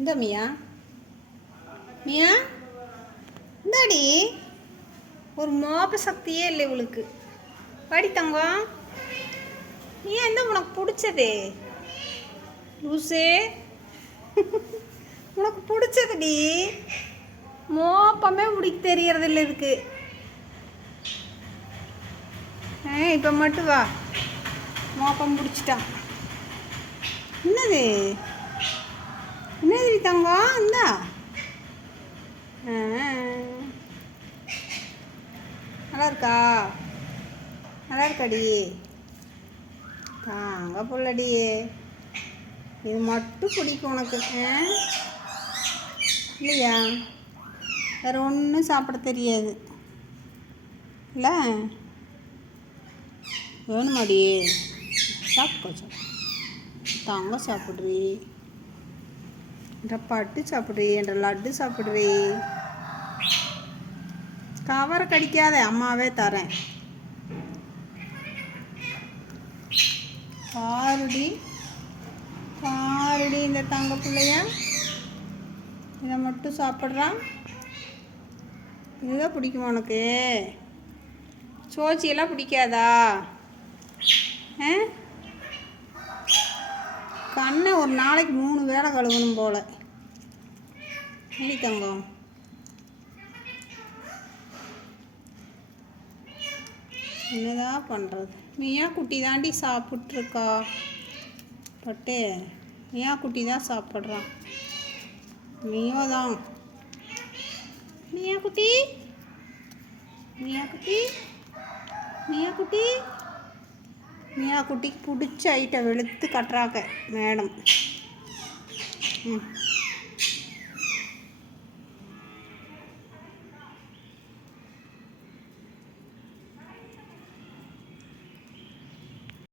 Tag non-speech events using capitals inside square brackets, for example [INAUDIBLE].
இந்த மியா. மியா? இந்தாடி. ஒரு மோப சக்தியே இல்லை இவளுக்கு. படி தங்கம். நீ எந்த உனக்கு பிடிச்சது. லூசே. [LAUGHS] உனக்கு பிடிச்சதுடி. மோப்பமே முடிக்க தெரியறது இல்லை இதுக்கு. ஆ இப்போ மட்டும் வா. மோப்பம் பிடிச்சிட்டான். என்னது? என்னது தங்கம் இந்தா. நல்லா இருக்கா நல்லா இருக்காடி தாங்க புள்ளடி. இது மட்டும் பிடிக்கும் உனக்கு. ஆ? இல்லையா? வேற ஒன்றும் சாப்பிட தெரியாது. இல்லை? வேணுமாடி? சாப்பிட்டு தாங்க சாப்பிட்றீ. என்ற பட்டு சாப்பிட்றே என்ற லட்டு சாப்பிட்றே கவரை கடிக்காத அம்மாவே தரேன். பாருடி பாருடி இந்த தங்க பிள்ளைய. இதை மட்டும் சாப்பிட்றான் இதுதான் பிடிக்குமா உனக்கு? சோச்சியெல்லாம் பிடிக்காதா? ஆ? அண்ணன் ஒரு நாளைக்கு மூணு வேளை கழுவணும் போல. நீ தங்கம் என்னதான் பண்ணுறது மியா குட்டி தாண்டி சாப்பிட்ருக்கா பட்டு மியா குட்டி தான் சாப்பிட்றான் மியோ தான். மியா குட்டி? மியா குட்டி? மியா குட்டி? നീ ആ കുട്ടിക്ക് പുടിച്ചായിട്ടാണ് വെളുത്ത് കട്ടറാക്കാൻ വേണം